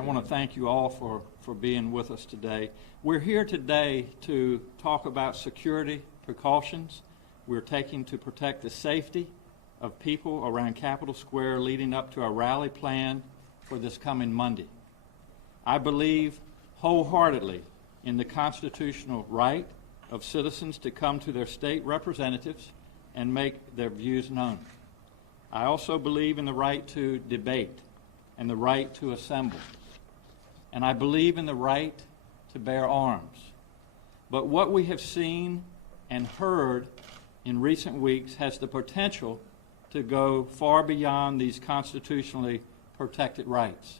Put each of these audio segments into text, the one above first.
I want to thank you all for being with us today. We're here today to talk about security precautions we're taking to protect the safety of people around Capitol Square leading up to our rally plan for this coming Monday. I believe wholeheartedly in the constitutional right of citizens to come to their state representatives and make their views known. I also believe in the right to debate and the right to assemble. And I believe in the right to bear arms. But what we have seen and heard in recent weeks has the potential to go far beyond these constitutionally protected rights.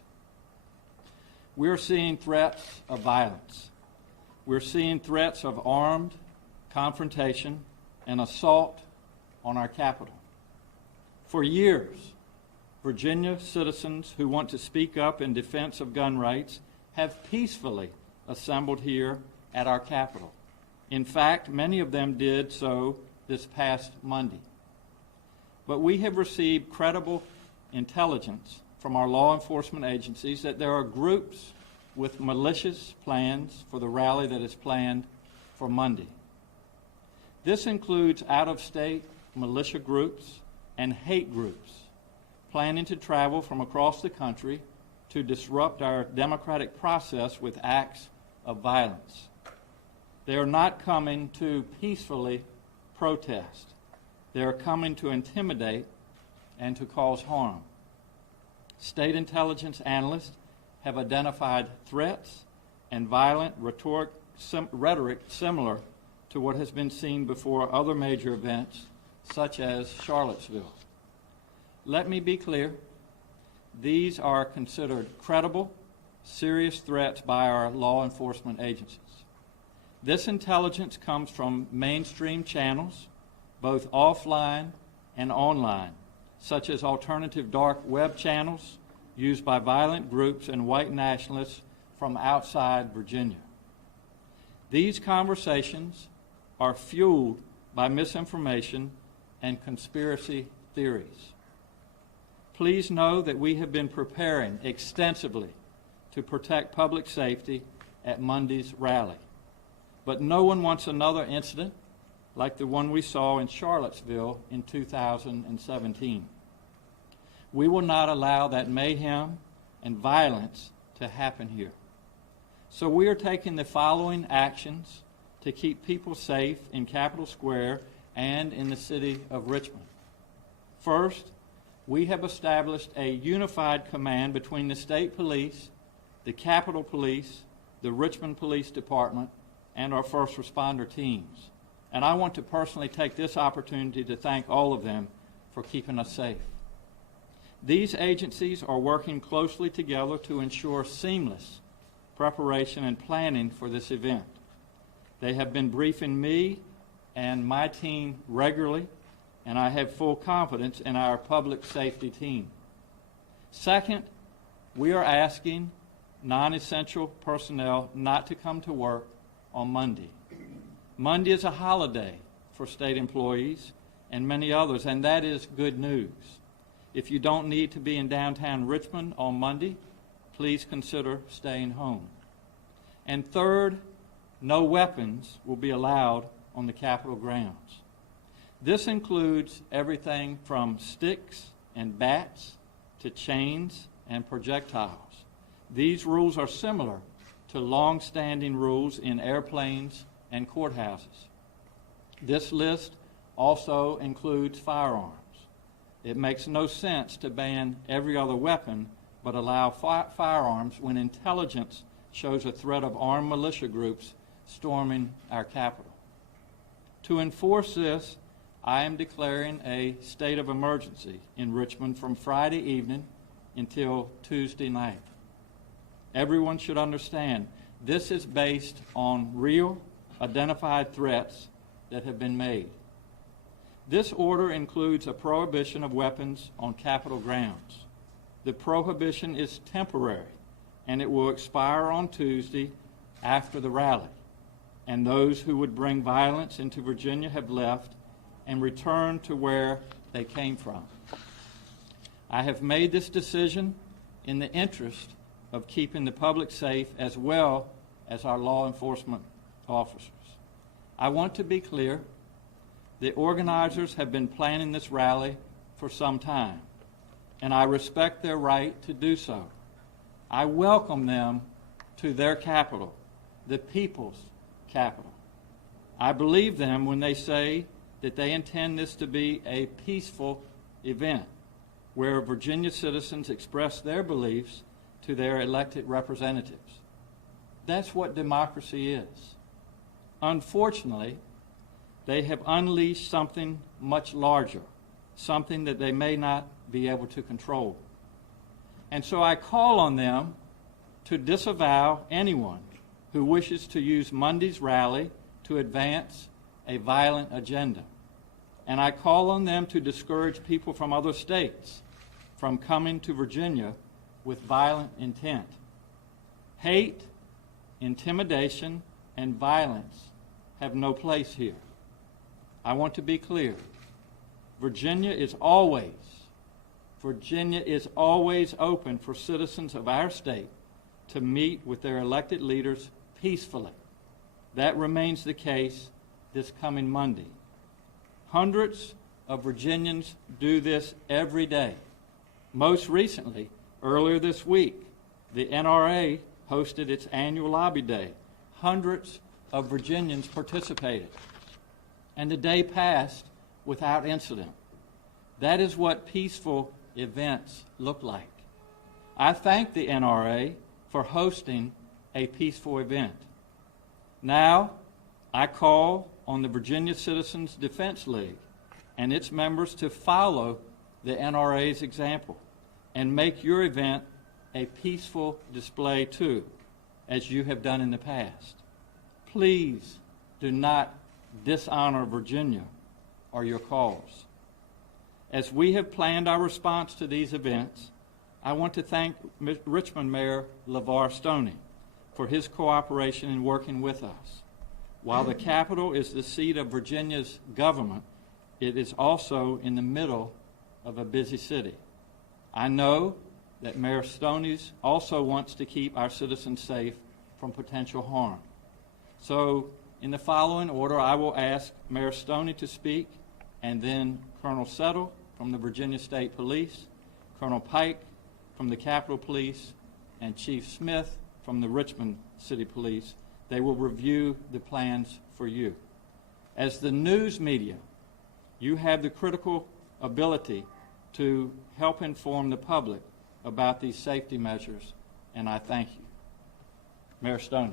We're seeing threats of violence. We're seeing threats of armed confrontation and assault on our Capitol. For years, Virginia citizens who want to speak up in defense of gun rights have peacefully assembled here at our Capitol. In fact, many of them did so this past Monday. But we have received credible intelligence from our law enforcement agencies that there are groups with malicious plans for the rally that is planned for Monday. This includes out-of-state militia groups and hate groups planning to travel from across the country to disrupt our democratic process with acts of violence. They are not coming to peacefully protest. They are coming to intimidate and to cause harm. State intelligence analysts have identified threats and violent rhetoric similar to what has been seen before other major events, such as Charlottesville. Let me be clear. These are considered credible, serious threats by our law enforcement agencies. This intelligence comes from mainstream channels, both offline and online, such as alternative dark web channels used by violent groups and white nationalists from outside Virginia. These conversations are fueled by misinformation and conspiracy theories. Please know that we have been preparing extensively to protect public safety at Monday's rally. But no one wants another incident like the one we saw in Charlottesville in 2017. We will not allow that mayhem and violence to happen here. So we are taking the following actions to keep people safe in Capitol Square and in the city of Richmond. First, we have established a unified command between the state police, the Capitol Police, the Richmond Police Department, and our first responder teams. And I want to personally take this opportunity to thank all of them for keeping us safe. These agencies are working closely together to ensure seamless preparation and planning for this event. They have been briefing me and my team regularly, and I have full confidence in our public safety team. Second, we are asking non-essential personnel not to come to work on Monday. Monday is a holiday for state employees and many others, and that is good news. If you don't need to be in downtown Richmond on Monday, please consider staying home. And third, no weapons will be allowed on the Capitol grounds. This includes everything from sticks and bats to chains and projectiles. These rules are similar to long-standing rules in airplanes and courthouses. This list also includes firearms. It makes no sense to ban every other weapon but allow firearms when intelligence shows a threat of armed militia groups storming our Capitol. To enforce this, I am declaring a state of emergency in Richmond from Friday evening until Tuesday night. Everyone should understand this is based on real, identified threats that have been made. This order includes a prohibition of weapons on Capitol grounds. The prohibition is temporary, and it will expire on Tuesday after the rally. And those who would bring violence into Virginia have left and returned to where they came from. I have made this decision in the interest of keeping the public safe as well as our law enforcement officers. I want to be clear, the organizers have been planning this rally for some time, and I respect their right to do so. I welcome them to their capital, the people's capital. I believe them when they say that they intend this to be a peaceful event where Virginia citizens express their beliefs to their elected representatives. That's what democracy is. Unfortunately, they have unleashed something much larger, something that they may not be able to control. And so I call on them to disavow anyone who wishes to use Monday's rally to advance a violent agenda. And I call on them to discourage people from other states from coming to Virginia with violent intent. Hate, intimidation, and violence have no place here. I want to be clear. Virginia is always open for citizens of our state to meet with their elected leaders peacefully. That remains the case this coming Monday. Hundreds of Virginians do this every day. Most recently, earlier this week, the NRA hosted its annual lobby day. Hundreds of Virginians participated, and the day passed without incident. That is what peaceful events look like. I thank the NRA for hosting a peaceful event. Now, I call on the Virginia Citizens Defense League and its members to follow the NRA's example and make your event a peaceful display too, as you have done in the past. Please do not dishonor Virginia or your cause. As we have planned our response to these events, I want to thank Richmond Mayor LeVar Stoney for his cooperation in working with us. While the Capitol is the seat of Virginia's government, it is also in the middle of a busy city. I know that Mayor Stoney also wants to keep our citizens safe from potential harm. So, in the following order, I will ask Mayor Stoney to speak, and then Colonel Settle from the Virginia State Police, Colonel Pike from the Capitol Police, and Chief Smith from the Richmond City Police. They will review the plans for you. As the news media, you have the critical ability to help inform the public about these safety measures, and I thank you. Mayor Stoney.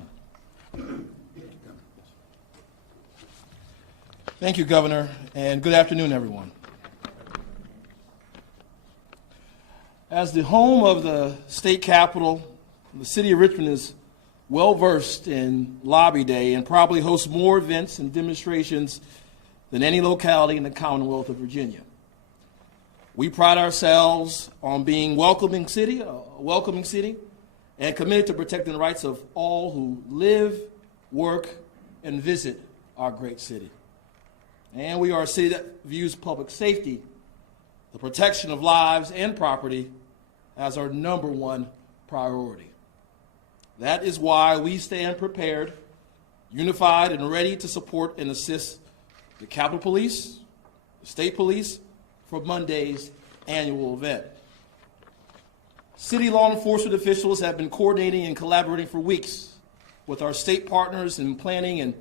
Thank you, Governor, and good afternoon, everyone. As the home of the state capitol, the city of Richmond is well-versed in Lobby Day and probably hosts more events and demonstrations than any locality in the Commonwealth of Virginia. We pride ourselves on being a welcoming city, and committed to protecting the rights of all who live, work, and visit our great city. And we are a city that views public safety, the protection of lives and property, as our number one priority. That is why we stand prepared, unified, and ready to support and assist the Capitol Police, the State Police, for Monday's annual event. City law enforcement officials have been coordinating and collaborating for weeks with our state partners in planning and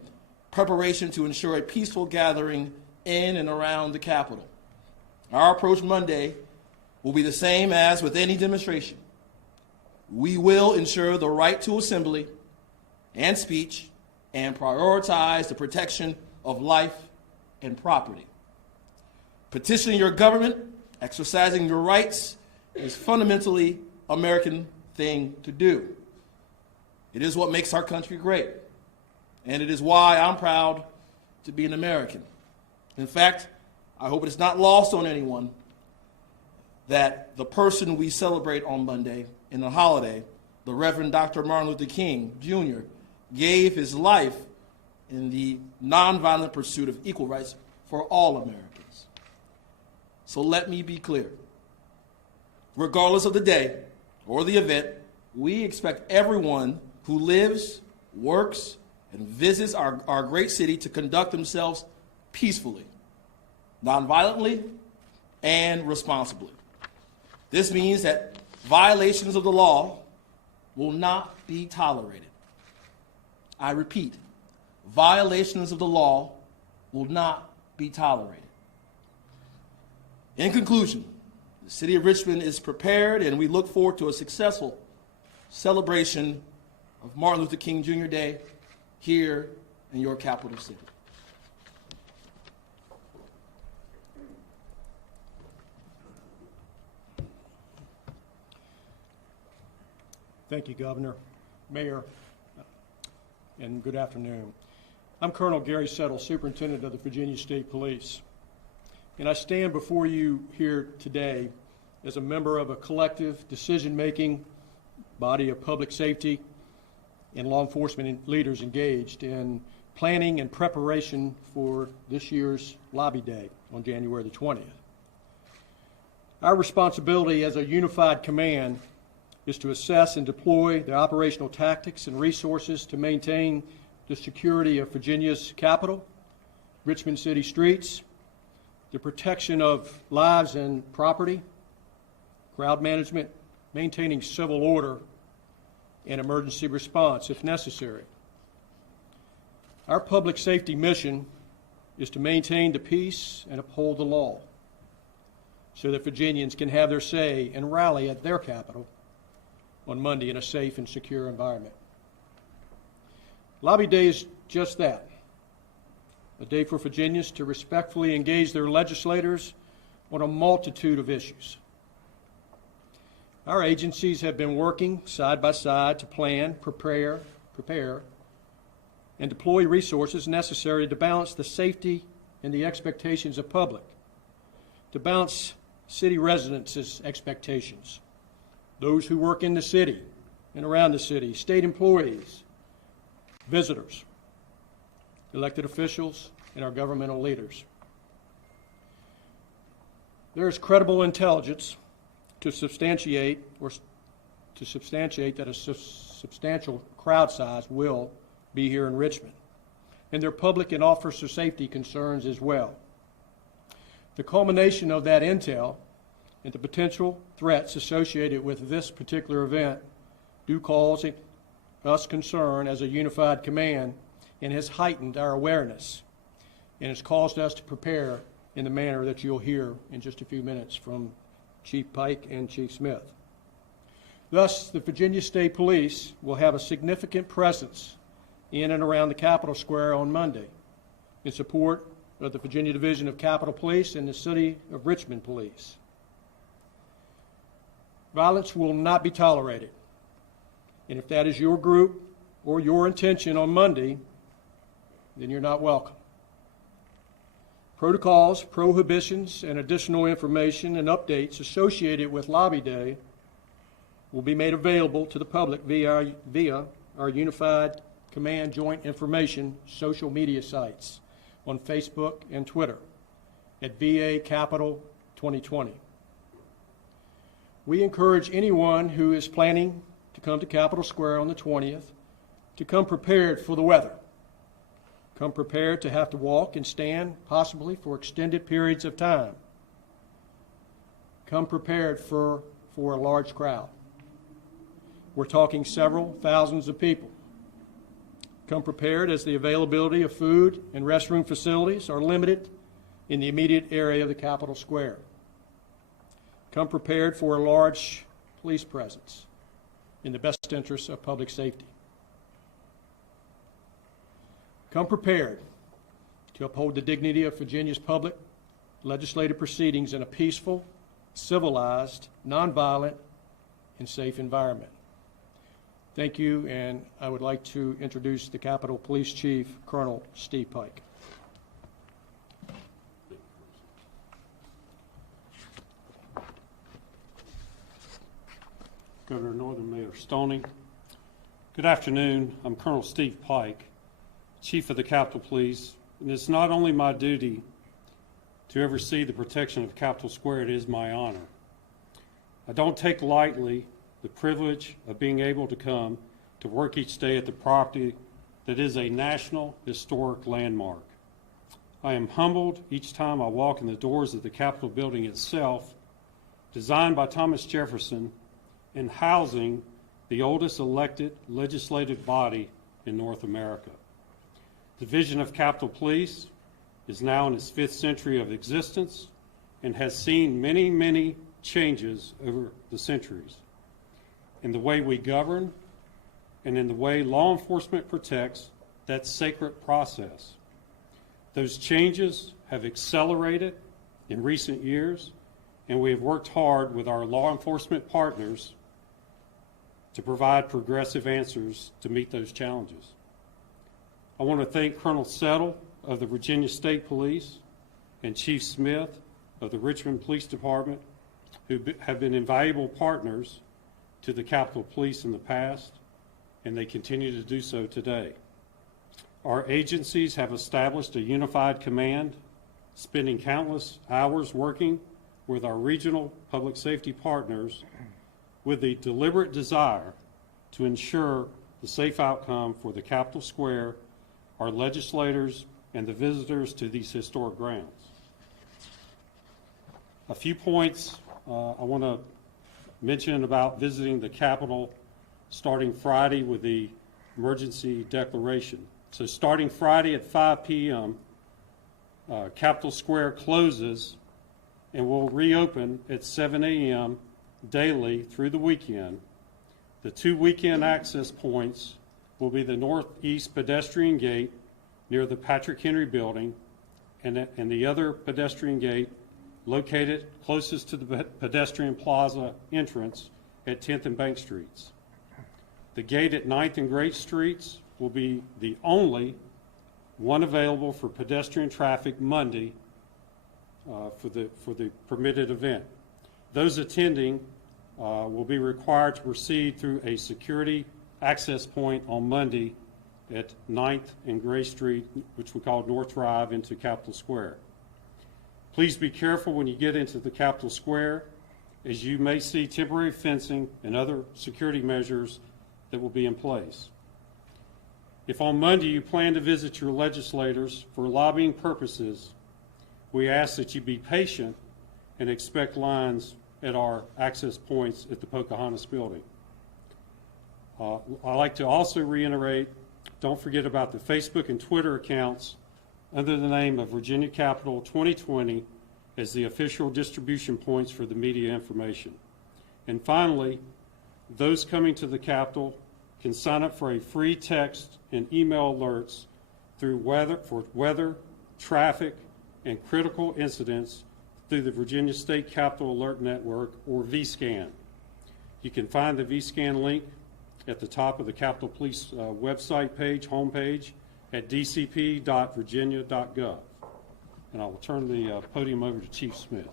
preparation to ensure a peaceful gathering in and around the Capitol. Our approach Monday will be the same as with any demonstration. We will ensure the right to assembly and speech and prioritize the protection of life and property. Petitioning your government, exercising your rights, is fundamentally American thing to do. It is what makes our country great, and it is why I'm proud to be an American. In fact, I hope it is not lost on anyone that the person we celebrate on Monday in the holiday, the Reverend Dr. Martin Luther King, Jr., gave his life in the nonviolent pursuit of equal rights for all Americans. So let me be clear. Regardless of the day or the event, we expect everyone who lives, works, and visits our great city to conduct themselves peacefully, nonviolently, and responsibly. This means that violations of the law will not be tolerated. I repeat, violations of the law will not be tolerated. In conclusion, the City of Richmond is prepared, and we look forward to a successful celebration of Martin Luther King Jr. Day here in your capital city. Thank you, Governor, Mayor, and good afternoon. I'm Colonel Gary Settle, Superintendent of the Virginia State Police, and I stand before you here today as a member of a collective decision-making body of public safety and law enforcement leaders engaged in planning and preparation for this year's Lobby Day on January the 20th. Our responsibility as a unified command is to assess and deploy the operational tactics and resources to maintain the security of Virginia's capital, Richmond city streets, the protection of lives and property, crowd management, maintaining civil order, and emergency response if necessary. Our public safety mission is to maintain the peace and uphold the law so that Virginians can have their say and rally at their capital on Monday in a safe and secure environment. Lobby Day is just that, a day for Virginians to respectfully engage their legislators on a multitude of issues. Our agencies have been working side by side to plan, prepare, and deploy resources necessary to balance the safety and the expectations of public, to balance city residents' expectations, those who work in the city and around the city, state employees, visitors, elected officials, and our governmental leaders. There is credible intelligence to substantiate that a substantial crowd size will be here in Richmond, and their public and officer safety concerns as well. The culmination of that intel and the potential threats associated with this particular event do cause us concern as a unified command and has heightened our awareness and has caused us to prepare in the manner that you'll hear in just a few minutes from Chief Pike and Chief Smith. Thus, the Virginia State Police will have a significant presence in and around the Capitol Square on Monday in support of the Virginia Division of Capitol Police and the City of Richmond Police. Violence will not be tolerated, and if that is your group or your intention on Monday, then you're not welcome. Protocols, prohibitions, and additional information and updates associated with Lobby Day will be made available to the public via our Unified Command Joint Information social media sites on Facebook and Twitter at VA Capitol 2020. We encourage anyone who is planning to come to Capitol Square on the 20th to come prepared for the weather. Come prepared to have to walk and stand, possibly for extended periods of time. Come prepared for a large crowd. We're talking several thousands of people. Come prepared as the availability of food and restroom facilities are limited in the immediate area of the Capitol Square. Come prepared for a large police presence in the best interests of public safety. Come prepared to uphold the dignity of Virginia's public legislative proceedings in a peaceful, civilized, nonviolent, and safe environment. Thank you, and I would like to introduce the Capitol Police Chief, Colonel Steve Pike. Governor Northam, Mayor Stoney. Good afternoon. I'm Colonel Steve Pike, Chief of the Capitol Police, and it's not only my duty to oversee the protection of Capitol Square, it is my honor. I don't take lightly the the privilege of being able to come to work each day at the property that is a national historic landmark. I am humbled each time I walk in the doors of the Capitol building itself, designed by Thomas Jefferson and housing the oldest elected legislative body in North America. The vision of Capitol Police is now in its 5th century of existence and has seen many, many changes over the centuries in the way we govern and in the way law enforcement protects that sacred process. Those changes have accelerated in recent years, and we have worked hard with our law enforcement partners to provide progressive answers to meet those challenges. I want to thank Colonel Settle of the Virginia State Police and Chief Smith of the Richmond Police Department, who have been invaluable partners to the Capitol Police in the past, and they continue to do so today. Our agencies have established a unified command, spending countless hours working with our regional public safety partners with the deliberate desire to ensure the safe outcome for the Capitol Square, our legislators, and the visitors to these historic grounds. A few points I want to mention about visiting the Capitol starting Friday with the emergency declaration. So starting Friday at 5 p.m., Capitol Square closes and will reopen at 7 a.m. daily through the weekend. The 2 weekend access points will be the northeast pedestrian gate near the Patrick Henry building and the other pedestrian gate located closest to the pedestrian plaza entrance at 10th and Bank Streets. The gate at 9th and Great Streets will be the only one available for pedestrian traffic Monday for the permitted event. Those attending will be required to proceed through a security access point on Monday at 9th and Gray Street, which we call North Drive, into Capitol Square. Please be careful when you get into the Capitol Square, as you may see temporary fencing and other security measures that will be in place. If on Monday you plan to visit your legislators for lobbying purposes, we ask that you be patient and expect lines at our access points at the Pocahontas building. I'd like to also reiterate, don't forget about the Facebook and Twitter accounts under the name of Virginia Capitol 2020 as the official distribution points for the media information. And finally, those coming to the Capitol can sign up for a free text and email alerts through weather, traffic, and critical incidents through the Virginia State Capitol Alert Network, or VSCAN. You can find the VSCAN link at the top of the Capitol Police website page, homepage, at dcp.virginia.gov. And I will turn the podium over to Chief Smith.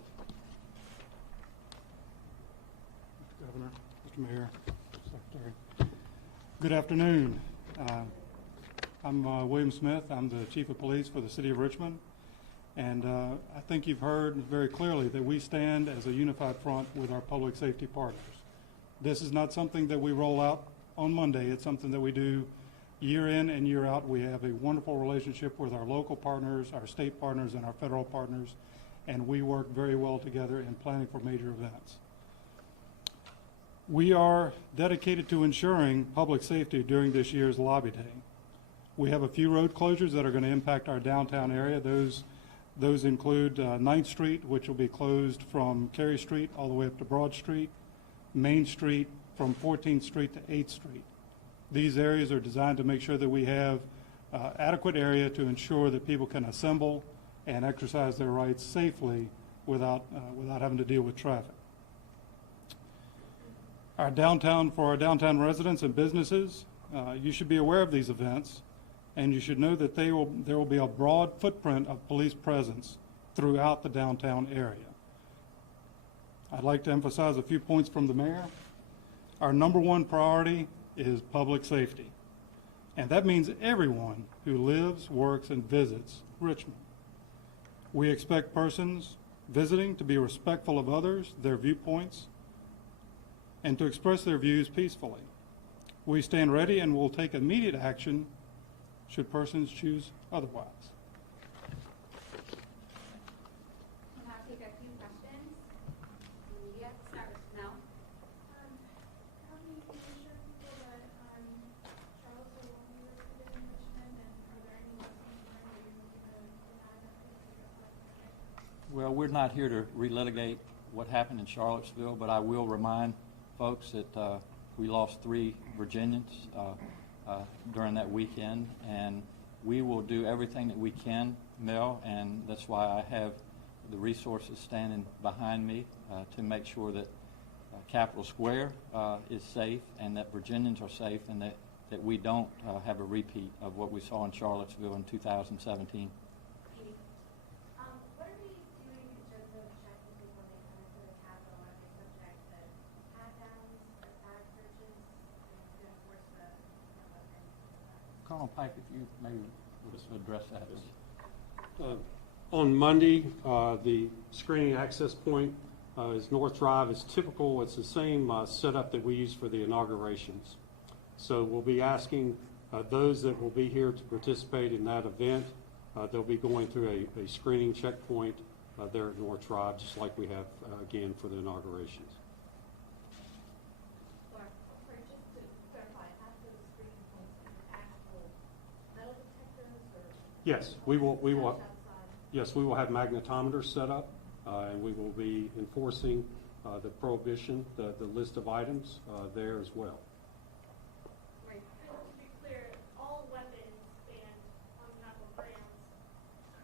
Mr. Governor, Mr. Mayor, Secretary. Good afternoon. I'm William Smith. I'm the Chief of Police for the City of Richmond. And I think you've heard very clearly that we stand as a unified front with our public safety partners. This is not something that we roll out on Monday. It's something that we do year in and year out. We have a wonderful relationship with our local partners, our state partners, and our federal partners, and we work very well together in planning for major events. We are dedicated to ensuring public safety during this year's Lobby Day. We have a few road closures that are going to impact our downtown area. Those include 9th Street, which will be closed from Cary Street all the way up to Broad Street, Main Street from 14th Street to 8th Street. These areas are designed to make sure that we have adequate area to ensure that people can assemble and exercise their rights safely without having to deal with traffic. For our downtown residents and businesses, you should be aware of these events, and you should know that there will be a broad footprint of police presence throughout the downtown area. I'd like to emphasize a few points from the mayor. Our number one priority is public safety, and that means everyone who lives, works, and visits Richmond. We expect persons visiting to be respectful of others, their viewpoints, and to express their views peacefully. We stand ready and will take immediate action should persons choose otherwise. We'll now take a few questions. Media, start with Mel. How many people that Charles will be recruited in Richmond, and are there any lessons learned that you're looking to deny that? Well, we're not here to relitigate what happened in Charlottesville, but I will remind folks that we lost 3 Virginians during that weekend, and we will do everything that we can, Mel, and that's why I have the resources standing behind me to make sure that Capitol Square is safe and that Virginians are safe and that we don't have a repeat of what we saw in Charlottesville in 2017. What are we doing in terms of checking people when they come into the Capitol? Are they subject to pat-downs or bag searches to enforce the weapons? Colonel Pike, if you maybe would address that. On Monday, the screening access point is North Drive. It's typical. It's the same setup that we use for the inaugurations. So we'll be asking those that will be here to participate in that event. They'll be going through a screening checkpoint there at North Drive, just like we have again for the inaugurations. Sorry, just to clarify, at those screening points, actual metal detectors or? Yes, we will. Outside? Yes, we will have magnetometers set up, and we will be enforcing the prohibition, the list of items there as well. Right. And to be clear, all weapons banned on Capitol grounds.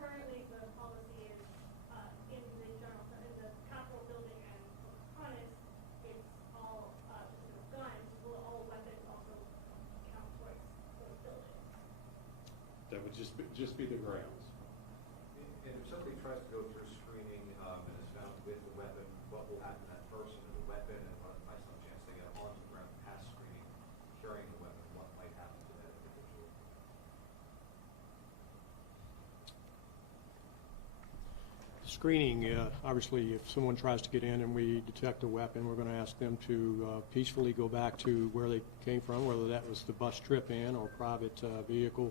Currently, the policy is in the Capitol building and Pocahontas, it's all guns. Will all weapons also count towards those buildings? That would just be the grounds. And if somebody tries to go through screening and is found with the weapon, what will happen to that person and the weapon, and what, by some chance they get on the ground past screening, carrying the weapon, what might happen to that individual? Screening, obviously, if someone tries to get in and we detect a weapon, we're going to ask them to peacefully go back to where they came from, whether that was the bus trip in or private vehicle,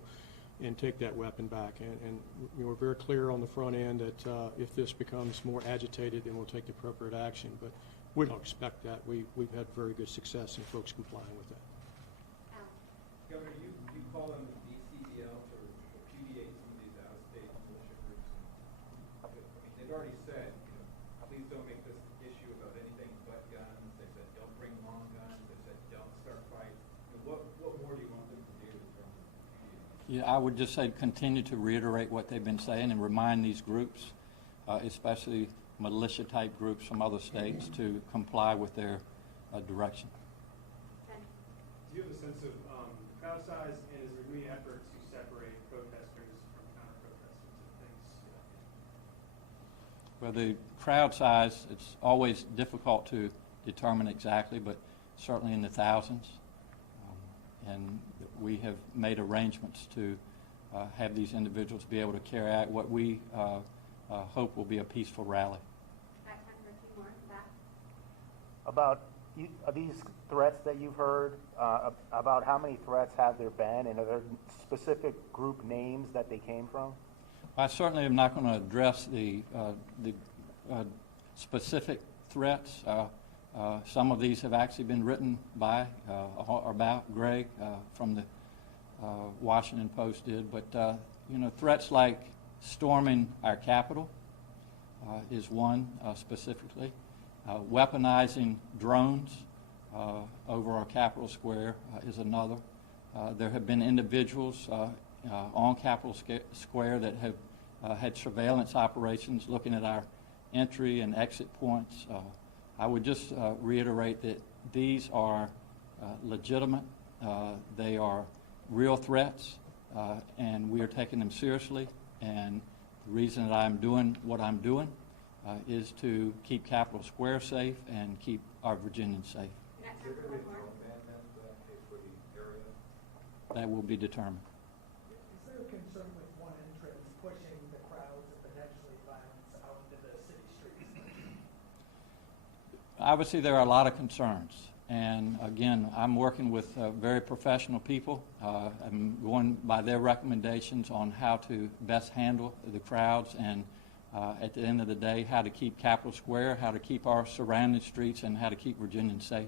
and take that weapon back. And we're very clear on the front end that if this becomes more agitated, then we'll take the appropriate action. But we don't expect that. We've had very good success in folks complying with that. Governor, you call them the DCDL to repudiate some of these out-of-state militia groups. I mean, they've already said, please don't make this issue about anything but guns. They said don't bring long guns. They said don't start fights. What more do you want them to do in terms of repudiating? Yeah, I would just say continue to reiterate what they've been saying and remind these groups, especially militia-type groups from other states, to comply with their direction. Do you have a sense of crowd size, and is there any effort to separate protesters from counter-protesters and things? Well, the crowd size, it's always difficult to determine exactly, but certainly in the thousands. And we have made arrangements to have these individuals be able to carry out what we hope will be a peaceful rally. Back time for a few more. Back. About these threats that you've heard, about how many threats have there been, and are there specific group names that they came from? I certainly am not going to address the specific threats. Some of these have actually been written by or about Greg from the Washington Post did, but threats like storming our Capitol is one specifically. Weaponizing drones over our Capitol Square is another. There have been individuals on Capitol Square that have had surveillance operations looking at our entry and exit points. I would just reiterate that these are legitimate. They are real threats, and we are taking them seriously. And the reason that I'm doing what I'm doing is to keep Capitol Square safe and keep our Virginians safe. Next Is there time for going to be one a more. drone ban then for that case for the area? That will be determined. Is there a concern with one entrance pushing the crowds and potentially violence out into the city streets? Obviously, there are a lot of concerns, And again, I'm working with very professional people. I'm going by their recommendations on how to best handle the crowds and at the end of the day, how to keep Capitol Square, how to keep our surrounding streets, and how to keep Virginians safe.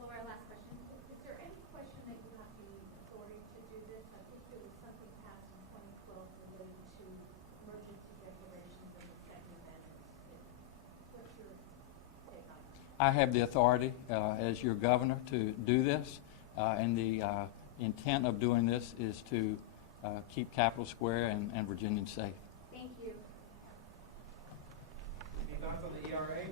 Well, our last question, is there any question that you have the authority to do this? I think there was something passed in 2012 related to emergency declarations of the Second Amendment. What's your take on that? I have the authority as your governor to do this, and the intent of doing this is to keep Capitol Square and Virginians safe. Thank you. Any thoughts on the ERA?